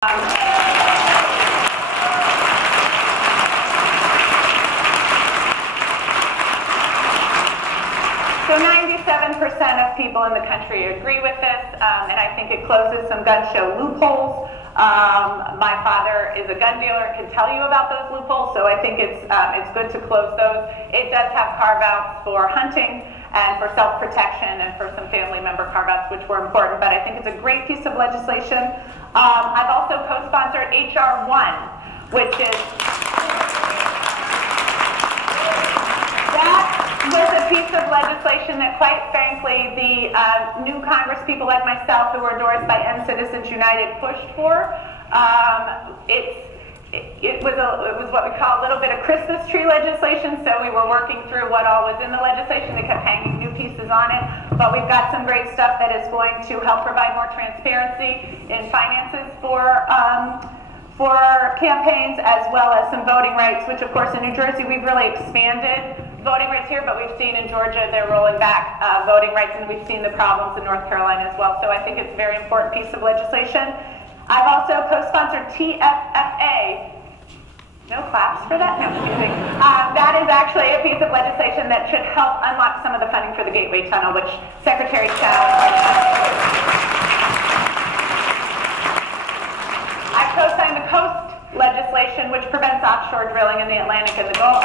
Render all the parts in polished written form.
So 97% of people in the country agree with this, and I think it closes some gun show loopholes. My father is a gun dealer and can tell you about those loopholes, so I think it's good to close those. It does have carve-outs for hunting and for self-protection and for some family member carve-outs, which were important, but I think it's a great piece of legislation. I've also co-sponsored H.R. 1, which is... was a piece of legislation that, quite frankly, the new Congress people like myself, who were endorsed by End Citizens United, pushed for. It was what we call a little bit of Christmas tree legislation, so we were working through what all was in the legislation. They kept hanging new pieces on it, but we've got some great stuff that is going to help provide more transparency in finances for campaigns, as well as some voting rights, which, of course, in New Jersey, we've really expanded voting rights here, but we've seen in Georgia they're rolling back voting rights, and we've seen the problems in North Carolina as well. So I think it's a very important piece of legislation. I've also co-sponsored TFFA. No claps for that? No, I'm kidding. That is actually a piece of legislation that should help unlock some of the funding for the Gateway Tunnel, which Secretary I co-signed the Coast legislation, which prevents offshore drilling in the Atlantic and the Gulf.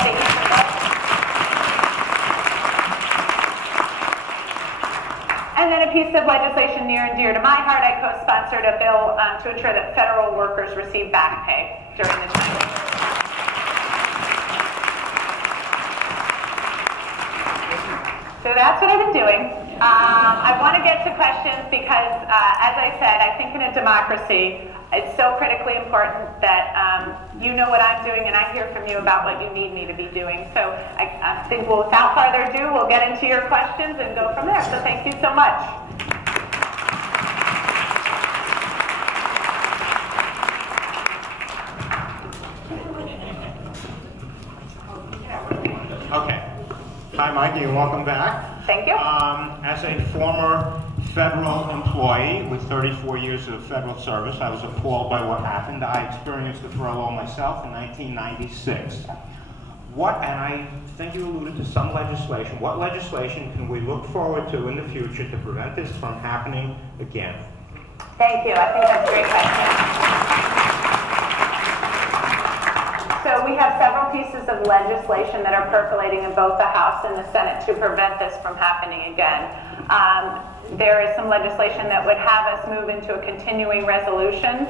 And then a piece of legislation near and dear to my heart, I co-sponsored a bill to ensure that federal workers receive back pay during the time. So that's what I've been doing. I want to get to questions because, as I said, I think in a democracy, it's so critically important that you know what I'm doing and I hear from you about what you need me to be doing. So I think without further ado, we'll get into your questions and go from there. So thank you so much. Okay. Hi, Mikie, and welcome back. Thank you. As a former federal employee with 34 years of federal service, I was appalled by what happened. I experienced the furlough myself in 1996. And I think you alluded to some legislation. What legislation can we look forward to in the future to prevent this from happening again? Thank you. I think that's a great question. So we have several pieces of legislation that are percolating in both the House and the Senate to prevent this from happening again. There is some legislation that would have us move into a continuing resolution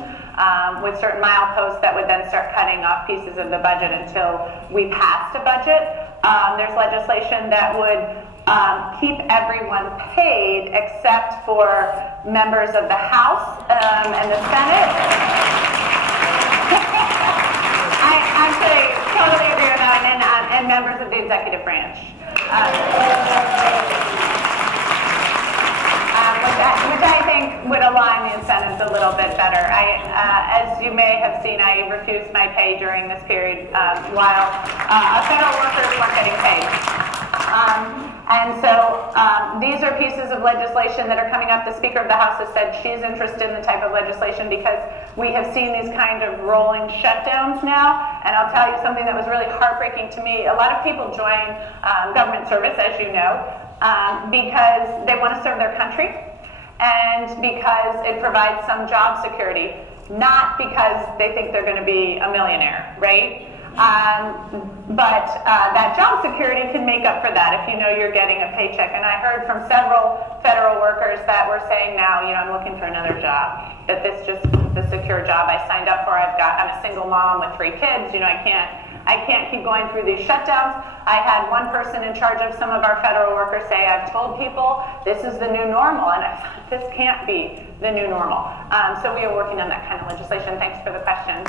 with certain mileposts that would then start cutting off pieces of the budget until we passed a budget. There's legislation that would keep everyone paid except for members of the House and the Senate. I actually totally agree with that, and members of the executive branch. Which I think would align the incentives a little bit better. As you may have seen, I refused my pay during this period while federal workers weren't getting paid. And so these are pieces of legislation that are coming up. The Speaker of the House has said she's interested in the type of legislation because we have seen these kind of rolling shutdowns now. And I'll tell you something that was really heartbreaking to me. A lot of people join government service, as you know, because they want to serve their country and because it provides some job security, not because they think they're going to be a millionaire, right? But that job security can make up for that if you know you're getting a paycheck. And I heard from several federal workers that were saying now, I'm looking for another job, that this just is the secure job I signed up for. I'm a single mom with 3 kids. I can't keep going through these shutdowns. I had one person in charge of some of our federal workers say, I've told people this is the new normal, and I thought this can't be the new normal. So we are working on that kind of legislation. Thanks for the question.